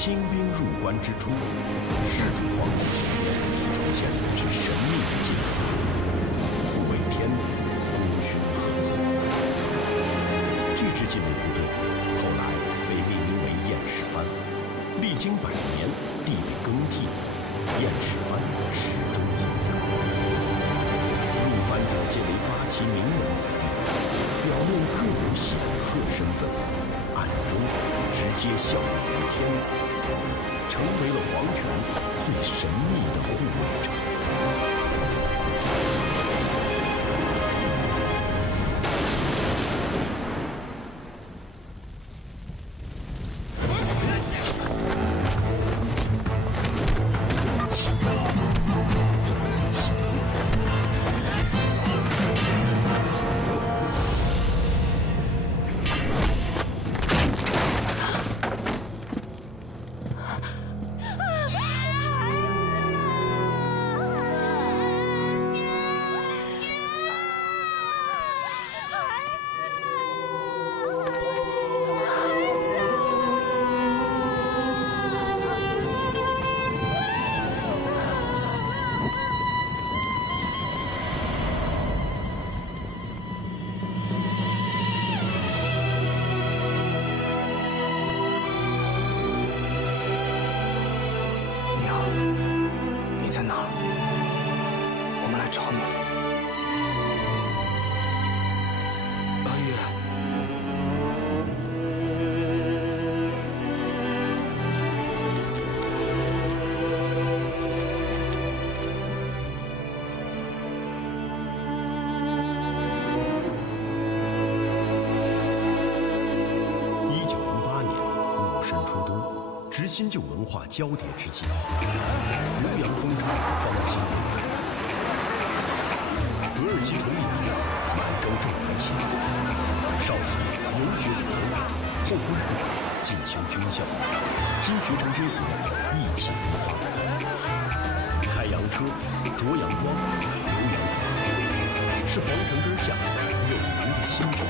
清兵入关之初，世祖皇宫前面出现了一支神秘的劲敌，复为天子孤巡河河。这支禁卫部队后来被命名为燕石藩，历经100年，地位更替，燕石藩始终存在。入藩者皆为8旗名门子弟，表面各有显赫身份，暗中直接效力于天子，成为了皇权最神秘的护卫者。值新旧文化交叠之际，浏阳风潮方兴未艾，德尔基崇义堂满洲正台起义，少时游学武功，后赴日本进修军校，经学成归国，意气风发，开洋车，着洋装，留洋服，是黄城根下有名的新政。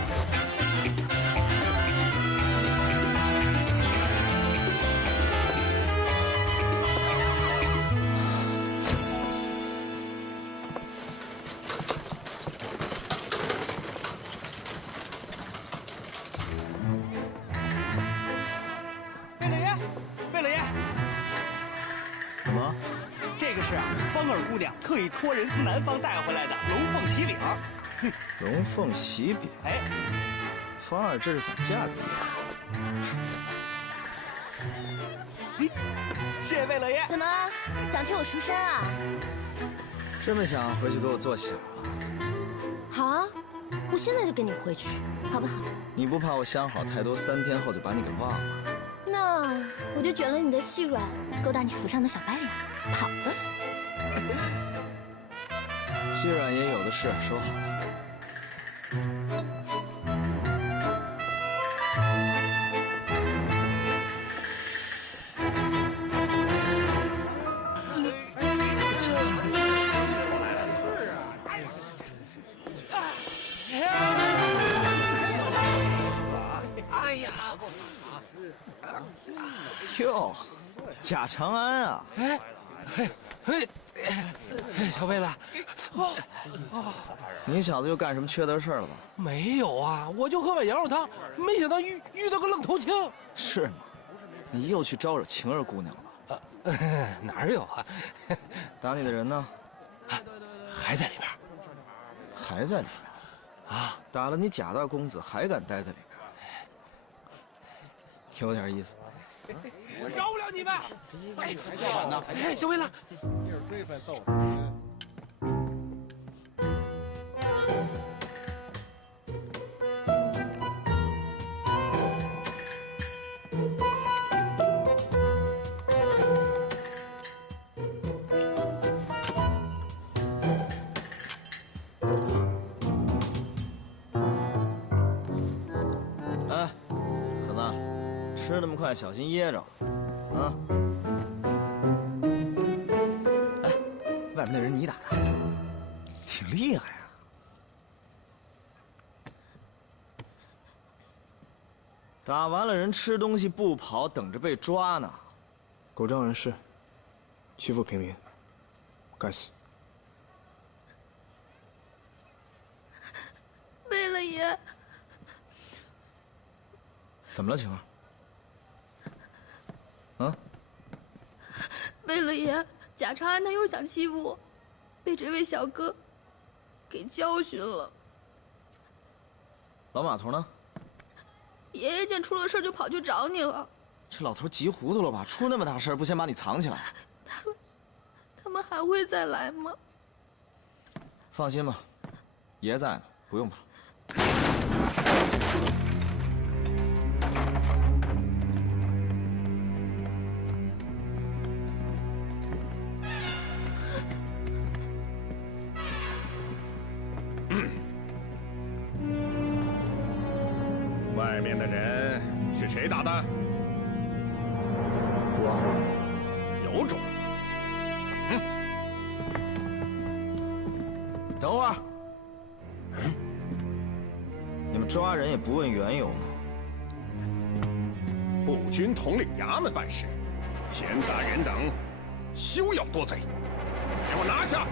姑娘特意托人从南方带回来的龙凤喜饼。龙凤喜饼？哎，芳儿这是想嫁给你？这位老爷怎么想替我赎身啊？这么想回去给我做小啊？好啊，我现在就跟你回去，好不好？你不怕我相好太多，3天后就把你给忘了？那我就卷了你的细软，勾搭你府上的小白脸，跑吧。细软也有的是，说好。哎呀！哟，贾长安啊！小贝子，你小子又干什么缺德事了吧？没有啊，我就喝碗羊肉汤，没想到遇到个愣头青。是吗？你又去招惹晴儿姑娘了？哪有啊？打你的人呢？还在里边。还在里边？啊！打了你贾大公子，还敢待在里边？有点意思。我饶不了你们！哎，小贝子，一会儿追出来揍他。哎，小子，吃那么快，小心噎着啊！哎，外面那人你打的，挺厉害啊！打完了人吃东西不跑，等着被抓呢。狗仗人势，欺负平民，该死！贝勒爷，怎么了，晴儿？啊？贝勒爷，贾长安他又想欺负我，被这位小哥给教训了。老马头呢？爷爷见出了事就跑去找你了。这老头急糊涂了吧？出那么大事不先把你藏起来？他们还会再来吗？放心吧，爷在呢，不用怕。外面的人是谁打的？我有种！等会儿，你们抓人也不问缘由吗？步军统领衙门办事，闲杂人等，休要多嘴，给我拿下！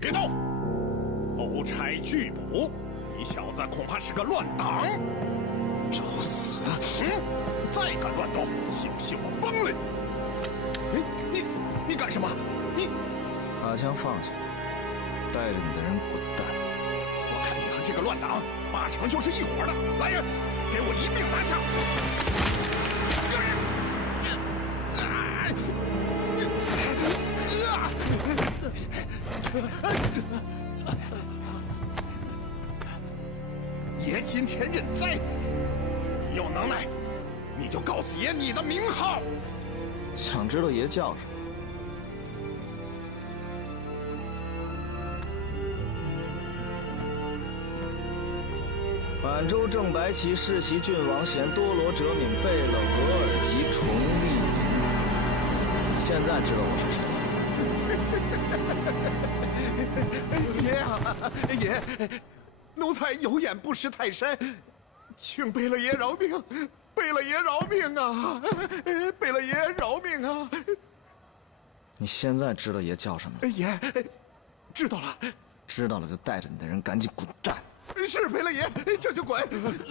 别动！欧差拒捕，你小子恐怕是个乱党！找死！再敢乱动，信不信我崩了你？你干什么？你把枪放下，带着你的人滚蛋！我看你和这个乱党八成就是一伙的。来人，给我一并拿下！爷今天认栽你有能耐，你就告诉爷你的名号。想知道爷叫什么？满洲正白旗世袭郡王衔多罗哲敏贝勒额尔吉崇利林。现在知道我是谁了？爷啊，爷，奴才有眼不识泰山，请贝勒爷饶命！贝勒爷饶命啊！贝勒爷饶命啊！你现在知道爷叫什么了？爷，知道了。知道了就带着你的人赶紧滚蛋！是贝勒爷，这就滚，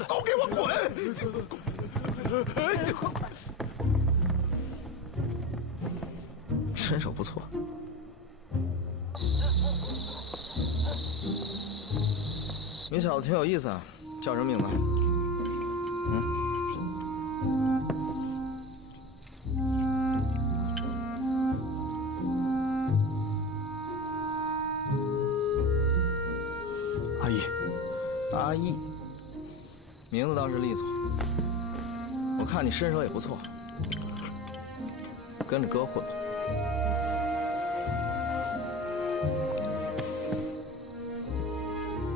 都给我滚！身手不错。你小子挺有意思啊，叫什么名字？阿义。阿义，名字倒是利索。我看你身手也不错，跟着哥混吧。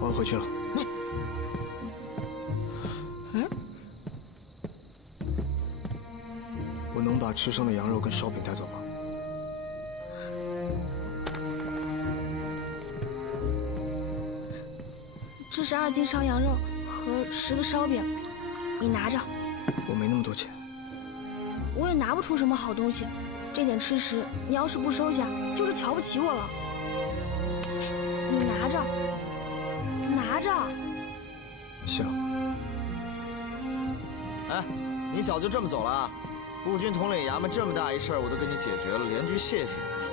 我要回去了。我能把吃剩的羊肉跟烧饼带走吗？这是2斤烧羊肉和10个烧饼，你拿着。我没那么多钱。我也拿不出什么好东西，这点吃食，你要是不收下，就是瞧不起我了。你拿着，拿着。行。哎，你小子就这么走了啊？步军统领衙门这么大一事儿，我都给你解决了，连句谢谢也不说。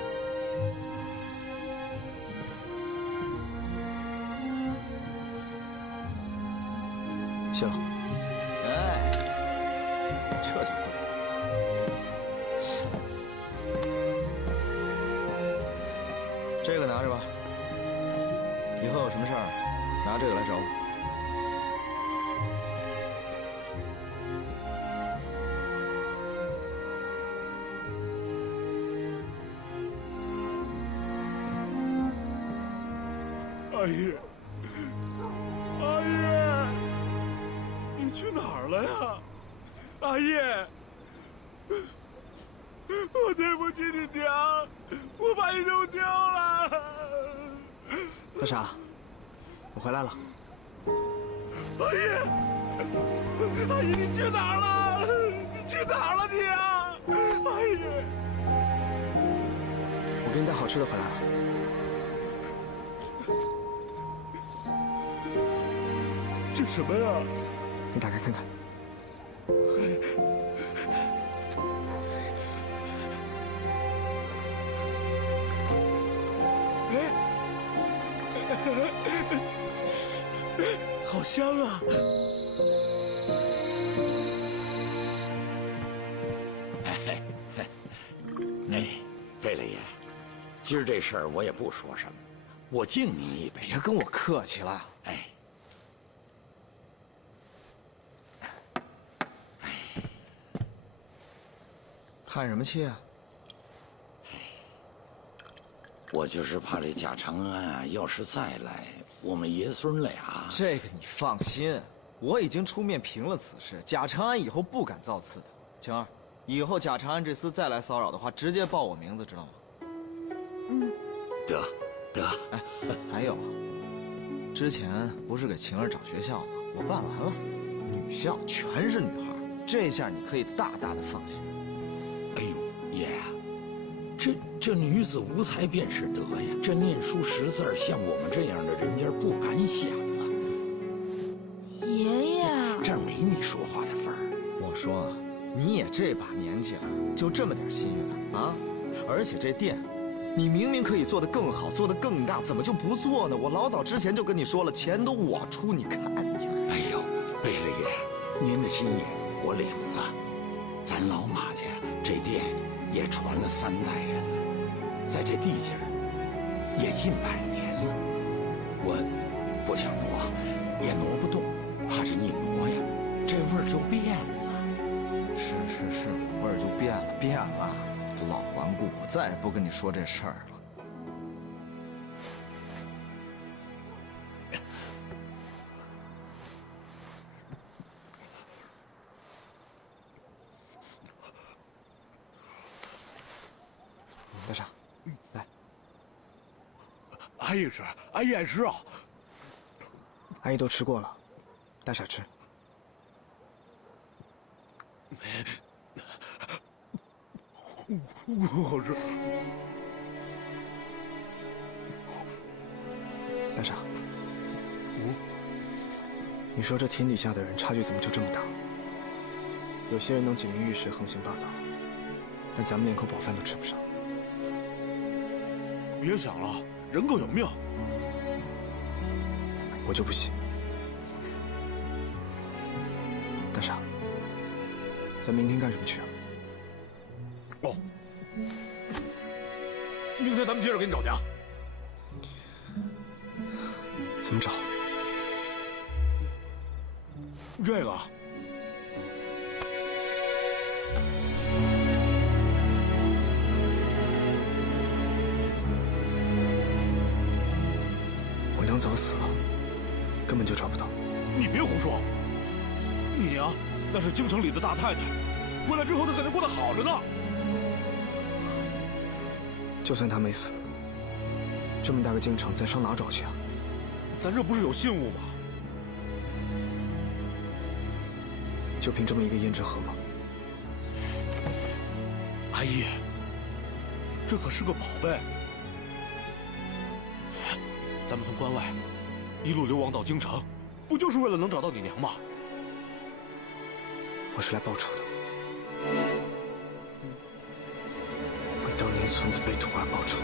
谢了。哎，这就对了。小子，这个拿着吧，以后有什么事儿，拿这个来找我。阿姨，阿姨，你去哪儿了呀？阿姨，我对不起你娘，我把你弄丢了。大傻，我回来了。阿姨，阿姨，你去哪儿了？你去哪儿了你啊？阿姨，我给你带好吃的回来了。这什么呀？你打开看看。好香啊！哎，贝勒爷，今儿这事儿我也不说什么，我敬你一杯。别跟我客气了。哎，叹什么气啊？我就是怕这贾长安啊，要是再来，我们爷孙俩……这个你放心，我已经出面平了此事，贾长安以后不敢造次的。晴儿，以后贾长安这厮再来骚扰的话，直接报我名字，知道吗？得。哎，还有，之前不是给晴儿找学校吗？我办完了，女校全是女孩，这下你可以大大的放心。哎呦，爷，这女子无才便是德呀！这念书识字，像我们这样的人家不敢想啊。爷爷，这儿没你说话的份儿。我说，你也这把年纪了，就这么点心愿啊？而且这店，你明明可以做得更好，做得更大，怎么就不做呢？我老早之前就跟你说了，钱都我出，你看你。哎呦，贝勒爷，您的心意我领了。咱老马家这店也传了3代人了，在这地界儿也近100年了。我不想挪，也挪不动，怕这一挪呀，这味儿就变了。是，味儿就变了。老顽固，我再也不跟你说这事儿了。大傻，来，阿姨吃，阿姨爱吃啊。阿姨都吃过了，大傻吃。好吃。大傻，你说这天底下的人差距怎么就这么大？有些人能锦衣玉食、横行霸道，但咱们连口饱饭都吃不上。别想了，人各有命。我就不信。大傻，咱明天干什么去啊？哦，明天咱们接着给你找娘。怎么找？这个。我娘早死了，根本就找不到。你别胡说，你娘那是京城里的大太太，回来之后她肯定过得好着呢。就算她没死，这么大个京城，咱上哪找去啊？咱这不是有信物吗？就凭这么一个胭脂盒吗？阿姨，这可是个宝贝。咱们从关外一路流亡到京城，不就是为了能找到你娘吗？我是来报仇的，为当年村子被屠而报仇。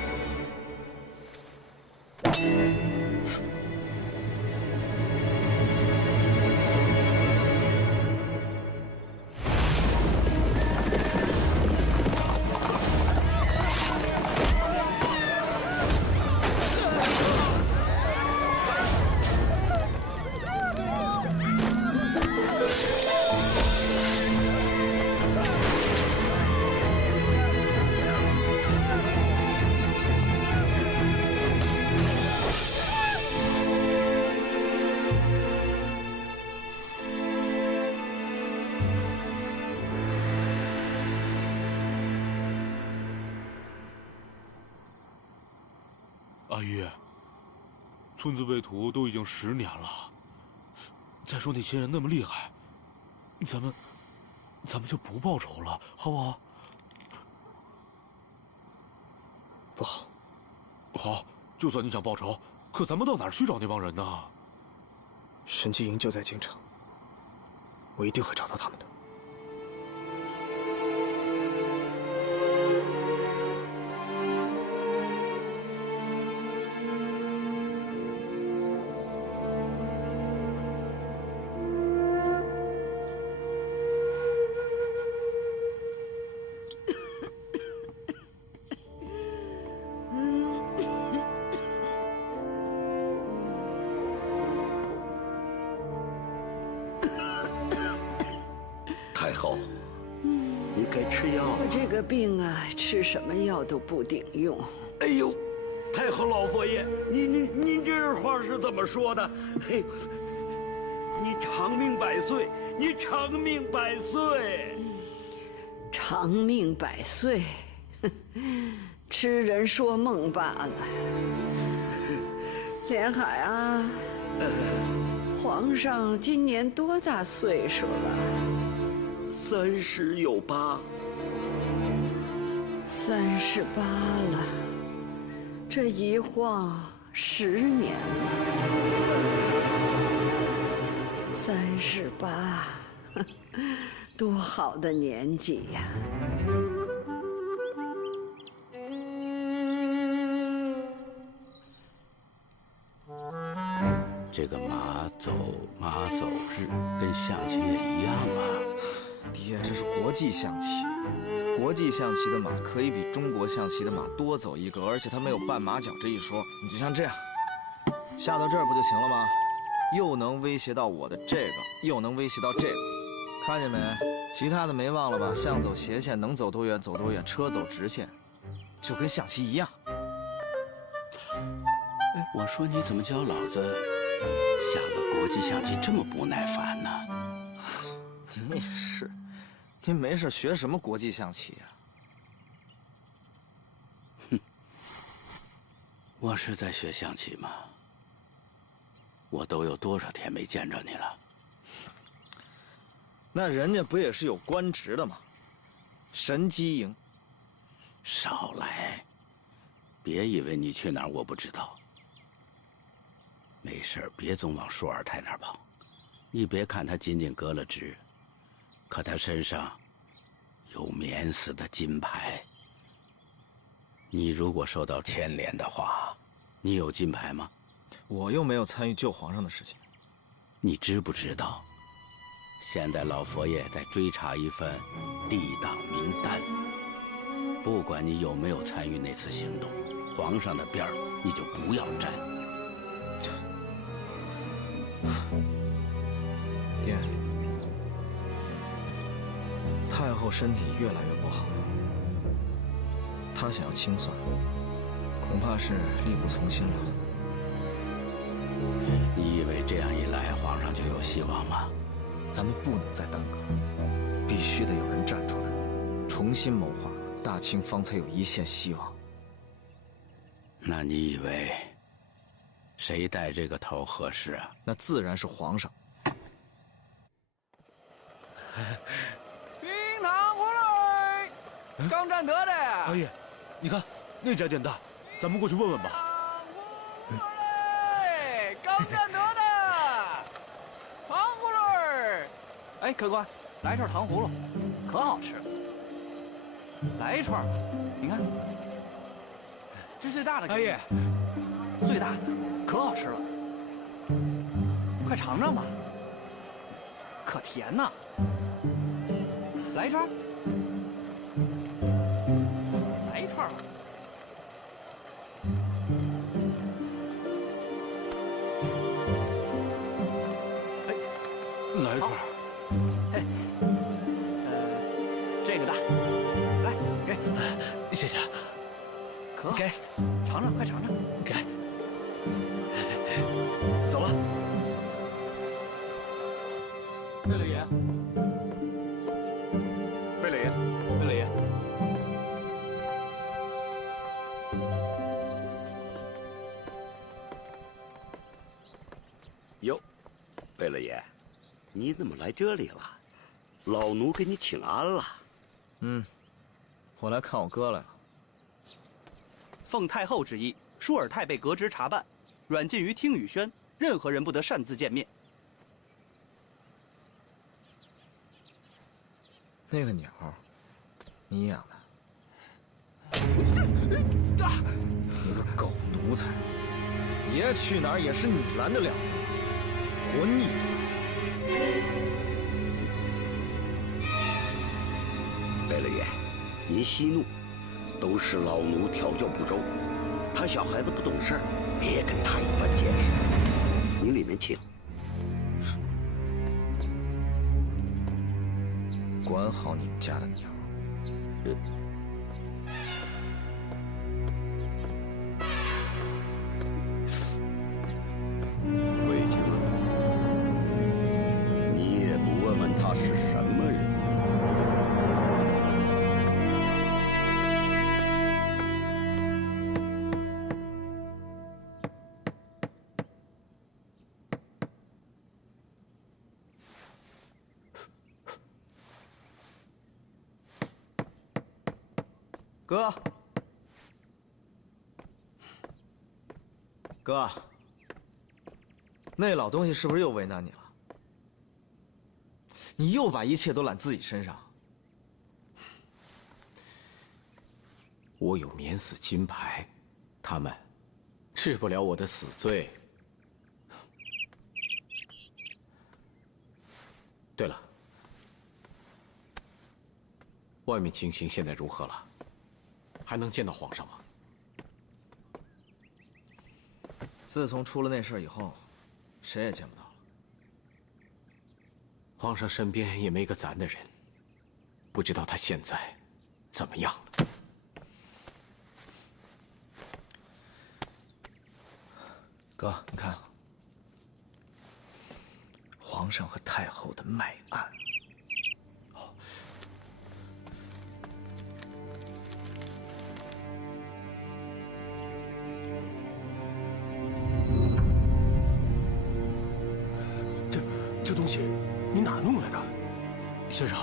阿姨，村子被屠都已经10年了。再说那些人那么厉害，咱们就不报仇了，好不好？不好。好，就算你想报仇，可咱们到哪儿去找那帮人呢？神机营就在京城，我一定会找到他们的。太后，你该吃药我这个病啊，吃什么药都不顶用。哎呦，太后老佛爷，您这话是怎么说的？嘿，你长命百岁，你长命百岁，长命百岁，痴人说梦罢了。连海啊，皇上今年多大岁数了30有8。38了，这一晃10年了。38，多好的年纪呀！这个马走日跟象棋也一样啊。爹，这是国际象棋，国际象棋的马可以比中国象棋的马多走一个，而且它没有绊马脚这一说。你就像这样，下到这儿不就行了吗？又能威胁到我的这个，又能威胁到这个，看见没？其他的没忘了吧？象走斜线，能走多远走多远，车走直线，就跟象棋一样。哎，我说你怎么教老子下个国际象棋这么不耐烦呢？你也是，您没事学什么国际象棋呀？哼，我是在学象棋吗？我都有多少天没见着你了？那人家不也是有官职的吗？神机营。少来，别以为你去哪儿我不知道。没事别总往舒尔泰那儿跑。你别看他仅仅革了职，可他身上有免死的金牌。你如果受到牵连的话，你有金牌吗？我又没有参与救皇上的事情。你知不知道，现在老佛爷在追查一份地党名单，不管你有没有参与那次行动，皇上的边儿你就不要沾。爹，太后身体越来越不好了，她想要清算，恐怕是力不从心了。你以为这样一来，皇上就有希望吗？咱们不能再耽搁，必须得有人站出来，重新谋划，大清方才有一线希望。那你以为谁带这个头合适啊？那自然是皇上。冰糖葫芦，刚占得的。阿姨，你看那家店大，咱们过去问问吧。刚占得的糖葫芦，哎，客官，来一串糖葫芦，可好吃了。来一串，你看，这最大的。阿姨，最大的，可好吃了，快尝尝吧，可甜呐。来一串，来一串吧。来一串。哎，这个大，来给，谢谢。可好，给，尝尝，快尝尝。给。走了。贝勒爷，贝勒爷，贝勒爷。哟，贝勒爷，你怎么来这里了？老奴给你请安了。我来看我哥来了。奉太后旨意，舒尔泰被革职查办，软禁于听雨轩，任何人不得擅自见面。那个鸟，你养的？你个狗奴才！爷去哪儿也是你拦得了的，活腻了！贝勒爷，您息怒，都是老奴调教不周。他小孩子不懂事儿，别跟他一般见识。您里面请。管好你们家的鸟。回去了，你也不问问他是什么人。哥，哥，那老东西是不是又为难你了？你又把一切都揽自己身上。我有免死金牌，他们治不了我的死罪。对了，外面情形现在如何了？还能见到皇上吗？自从出了那事儿以后，谁也见不到了。皇上身边也没个咱的人，不知道他现在怎么样了。哥，你看，皇上和太后的脉案。这东西你哪弄来的？先生，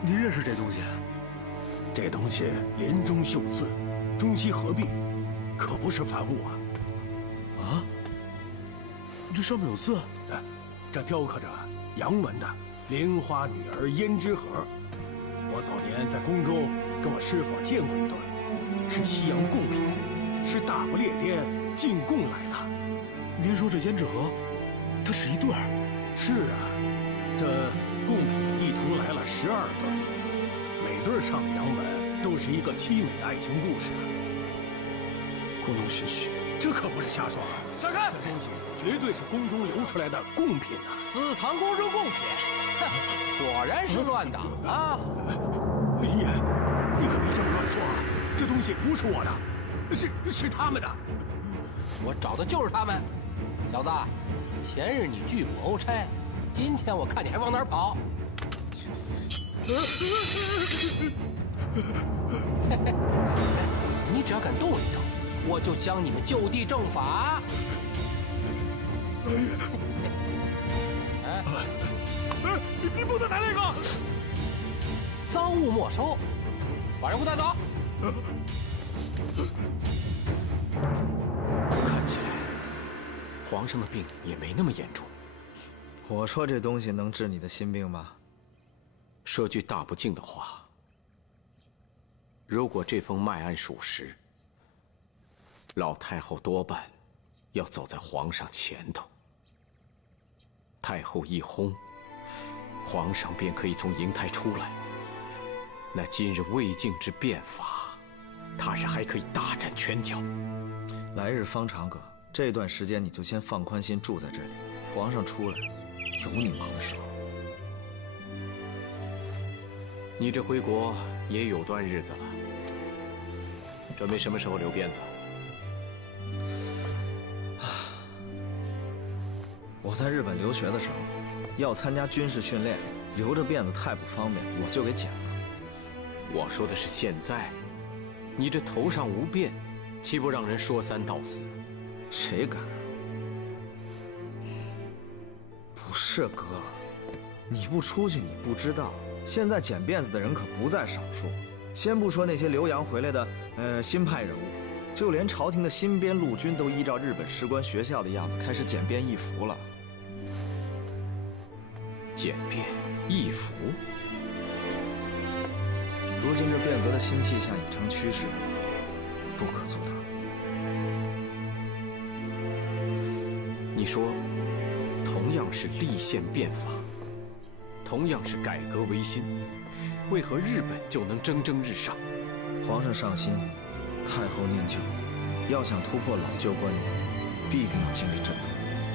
您认识这东西？这东西连中绣字，中西合璧，可不是凡物啊！啊？这上面有字？这雕刻着杨文的“莲花女儿胭脂盒”。我早年在宫中跟我师傅见过一对，是西洋贡品，是大不列颠进贡来的。您说这胭脂盒，它是一对儿？是啊，这贡品一同来了12对，每对上的洋文都是一个凄美的爱情故事。故弄玄虚，这可不是瞎说。闪开！这东西绝对是宫中流出来的贡品啊！私藏宫中贡品，哼，果然是乱党啊！爷，你可别这么乱说啊！这东西不是我的，是他们的。我找的就是他们，小子。前日你拒我欧差，今天我看你还往哪儿跑！你只要敢动一动，我就将你们就地正法。你不能拿那个！赃物没收，把人给我带走。看起来，皇上的病也没那么严重。我说这东西能治你的心病吗？说句大不敬的话，如果这封脉案属实，老太后多半要走在皇上前头。太后一薨，皇上便可以从瀛台出来。那今日未竟之变法，他日还可以大展拳脚。来日方长，哥，这段时间你就先放宽心住在这里，皇上出来，有你忙的时候。你这回国也有段日子了，准备什么时候留辫子？我在日本留学的时候，要参加军事训练，留着辫子太不方便，我就给剪了。我说的是现在，你这头上无辫，岂不让人说三道四？谁敢？是哥，你不出去你不知道，现在剪辫子的人可不在少数。先不说那些留洋回来的新派人物，就连朝廷的新编陆军都依照日本士官学校的样子开始简编义服了。简便易服。如今这变革的新气象已成趋势，不可阻挡。你说，同样是立宪变法，同样是改革维新，为何日本就能蒸蒸日上？皇上上心，太后念旧，要想突破老旧观念，必定要经历震动。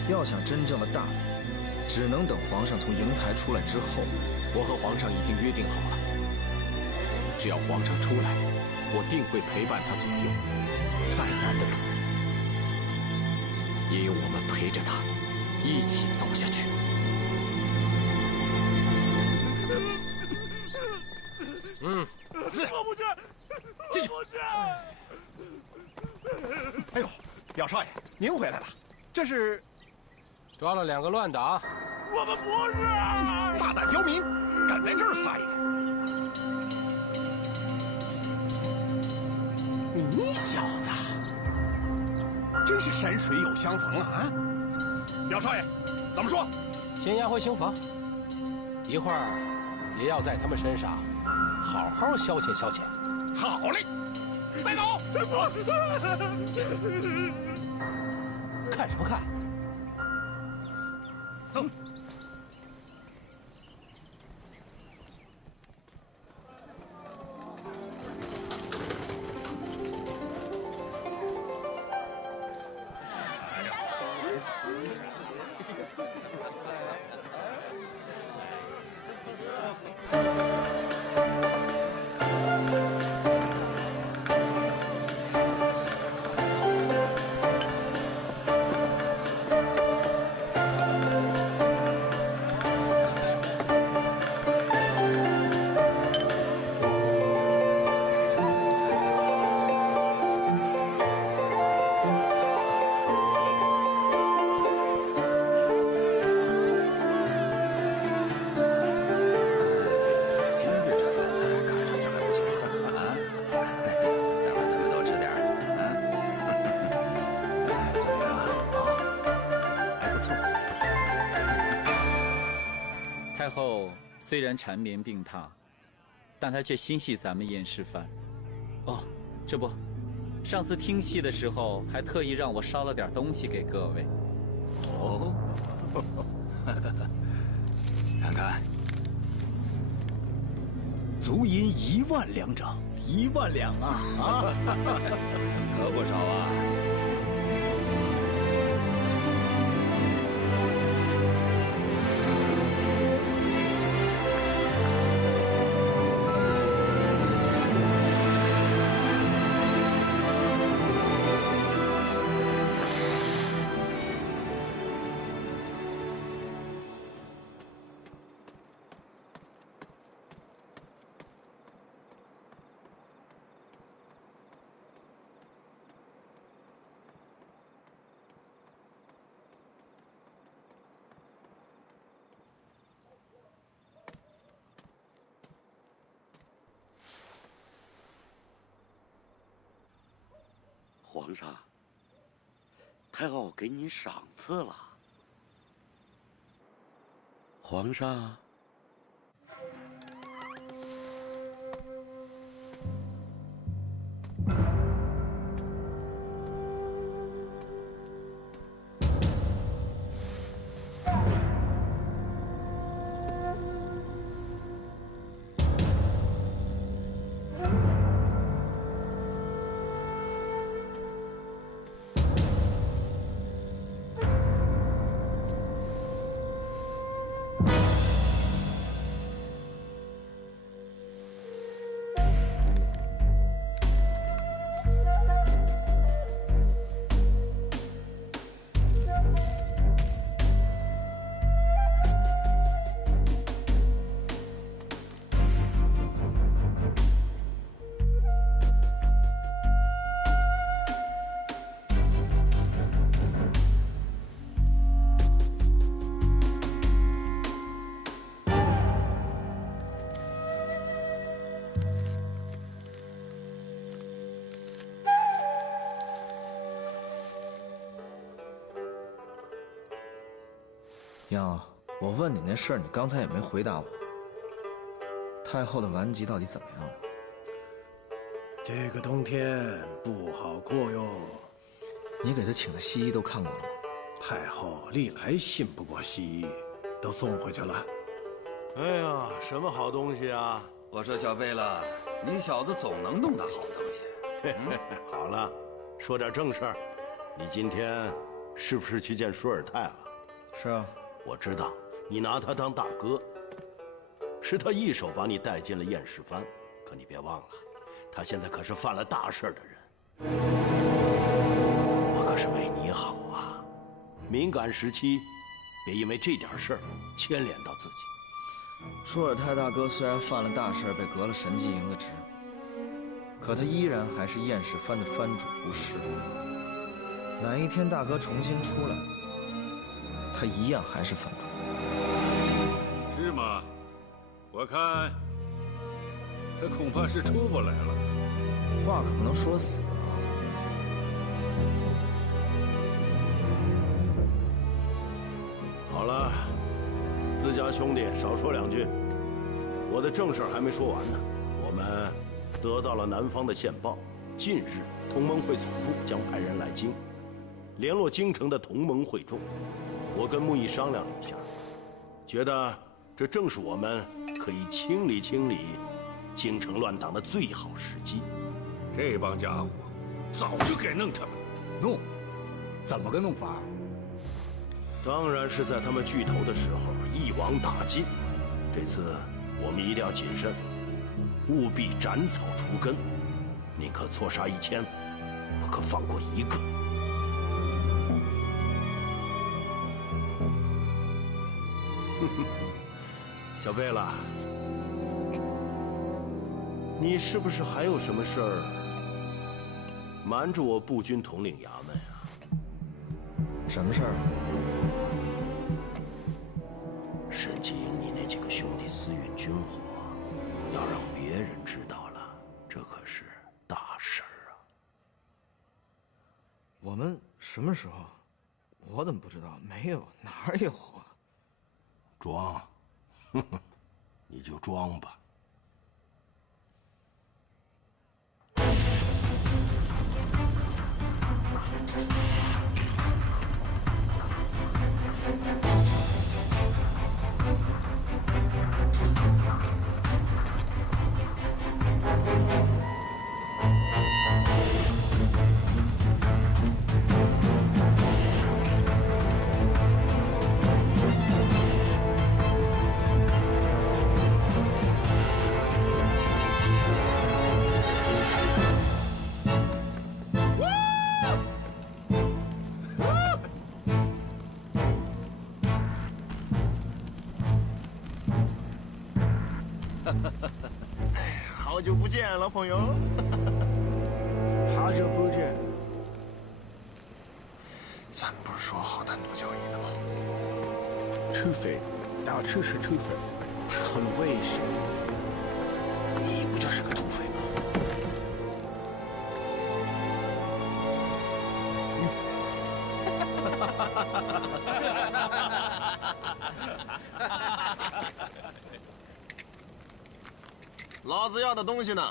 要想真正的大变，只能等皇上从瀛台出来之后。我和皇上已经约定好了，只要皇上出来，我定会陪伴他左右。再难的路，也有我们陪着他一起走下去。是，我不去，进去。哎呦，表少爷，您回来了，这是抓了2个乱党。我们不是大胆刁民，敢在这儿撒野！你小子真是山水有相逢啊！表少爷，怎么说？先押回刑房，一会儿也要在他们身上好好消遣消遣。好嘞，带走！看什么看？走。太后虽然缠绵病榻，但她却心系咱们燕师范。哦，这不，上次听戏的时候还特意让我烧了点东西给各位。哦，看看，足银1万2整，1万两啊！可不少啊。皇上，太后给您赏赐了。皇上。杨，我问你那事儿，你刚才也没回答我。太后的顽疾到底怎么样了？这个冬天不好过哟。你给她请的西医都看过了吗？太后历来信不过西医，都送回去了。哎呀，什么好东西啊！我说小贝勒，你小子总能弄到好东西。好了，说点正事儿。你今天是不是去见舒尔泰了？是啊，我知道你拿他当大哥，是他一手把你带进了燕世藩。可你别忘了，他现在可是犯了大事的人。我可是为你好啊！敏感时期，别因为这点事儿牵连到自己。舒尔泰大哥虽然犯了大事，被革了神机营的职，可他依然还是燕世藩的藩主，不是？哪一天大哥重新出来，他一样还是藩主。是吗？我看他恐怕是出不来了。话可不能说死啊！好了，自家兄弟少说两句。我的正事还没说完呢。我们得到了南方的线报，近日同盟会总部将派人来京，联络京城的同盟会众。我跟木易商量了一下，觉得这正是我们可以清理清理京城乱党的最好时机。这帮家伙，早就该弄他们。弄？怎么个弄法？当然是在他们聚头的时候一网打尽。这次我们一定要谨慎，务必斩草除根，宁可错杀1000，不可放过一个。小贝勒，你是不是还有什么事儿瞒着我步军统领衙门呀？什么事儿？神机营你那几个兄弟私运军火，要让别人知道了，这可是大事儿啊！我们什么时候？我怎么不知道？没有，哪有啊？装，你就装吧。好久不见，老朋友。好久不见。咱不是说好单独交易的吗？土匪，到处是土匪，很危险。你不就是个土匪吗？老子要的东西呢？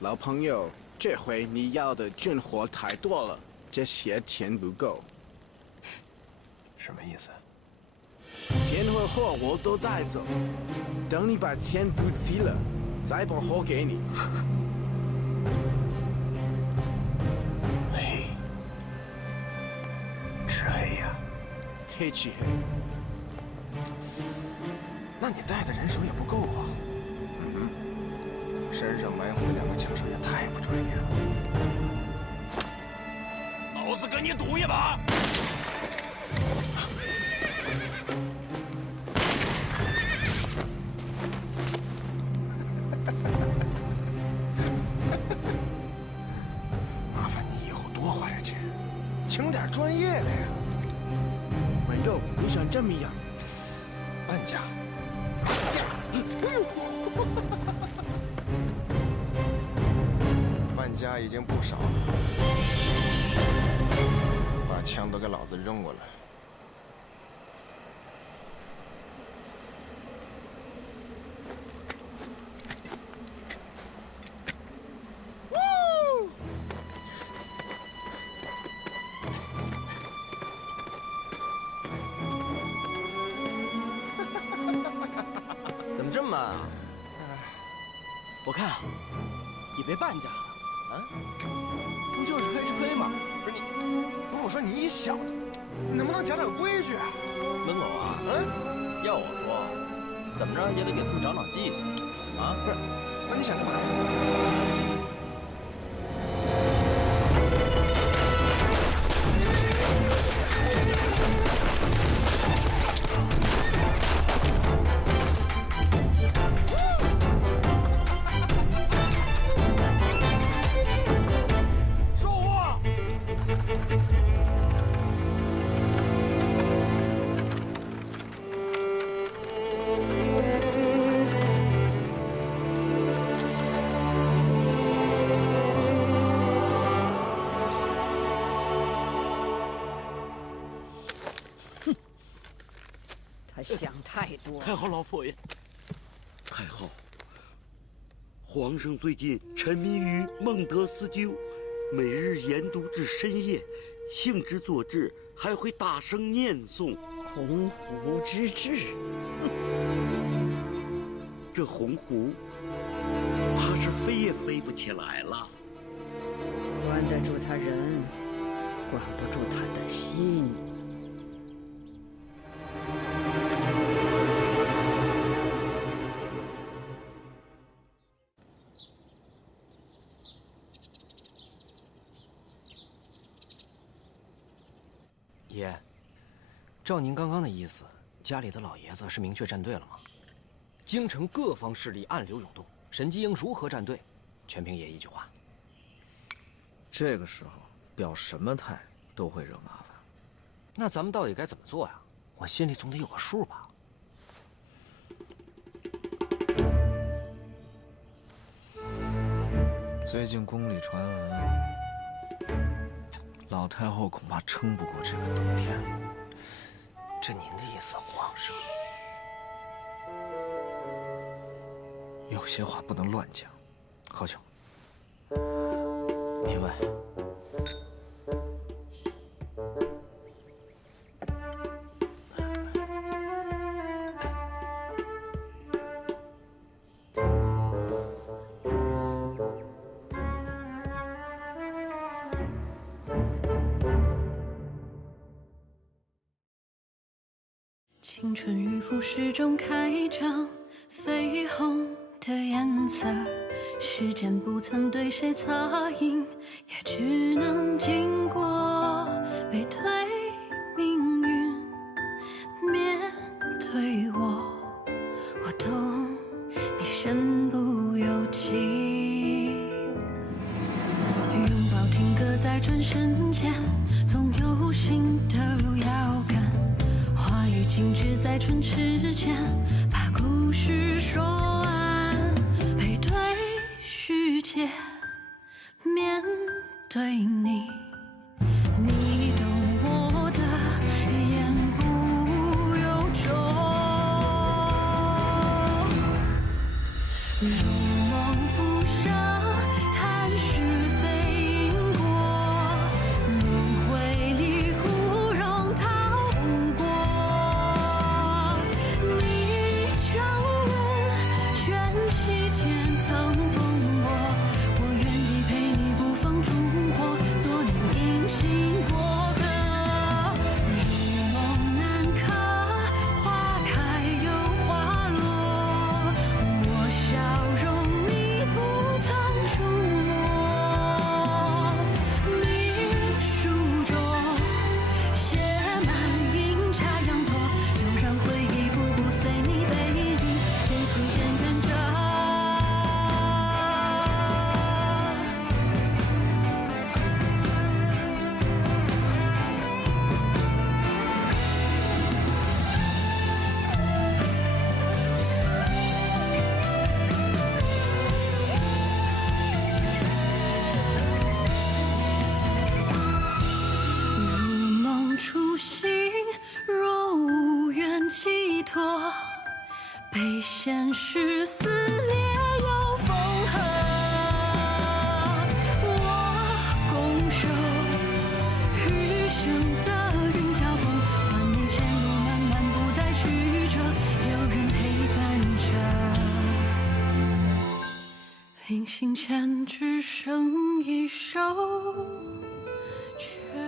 老朋友，这回你要的军火太多了，这些钱不够。什么意思？钱和货我都带走，等你把钱补齐了，再把货给你。黑，吃黑呀？黑吃黑。那你带的人手也不够啊。身上埋伏的2个枪手也太不专业了。老子跟你赌一把！麻烦你以后多花点钱，请点专业的呀。伟豆，你想这么样？半价。半价！哎呦！半价已经不少了，把枪都给老子扔过来。么这么慢啊？我看啊，也别半价了啊，不就是黑是黑吗？不是你，不是我说你小子，你能不能讲点规矩啊？温狗啊，要我说，怎么着也得给他们长长记性啊！不是，那你想干嘛呀？想太多。太后老佛爷，太后，皇上最近沉迷于孟德斯鸠，每日研读至深夜，兴之作志，还会大声念诵。鸿鹄之志，这鸿鹄，怕是飞也飞不起来了。管得住他人，管不住他的心。爷，照您刚刚的意思，家里的老爷子是明确站队了吗？京城各方势力暗流涌动，沈基应如何站队？全凭爷一句话。这个时候表什么态都会惹麻烦。那咱们到底该怎么做呀？我心里总得有个数吧。最近宫里传闻，老太后恐怕撑不过这个冬天。这您的意思，皇上？有些话不能乱讲。喝酒。明白。青春与腐蚀中开张，绯红的颜色，时间不曾对谁擦印，也只能经过背对命运，面对我，我懂你身不由己。拥抱停格在转身间，总有新的遥感。话语静止在唇齿间，把故事说完，背对世界，面对你，你懂我的言不由衷，如梦浮生，谈是非因果，轮回里枯荣逃不过，你承认全期间曾风波，我愿意陪你不放烛火，做你隐形过客，如梦难可，花开又花落，我笑容你不曾触摸，秘书中写满阴差阳错，就让回忆步步随你背影渐行渐远着。如梦初醒，若无缘寄托，被现实撕裂又缝合。我拱手，余生的云交锋，换你前路漫漫不再曲折，有人陪伴着。临行前只剩一首，却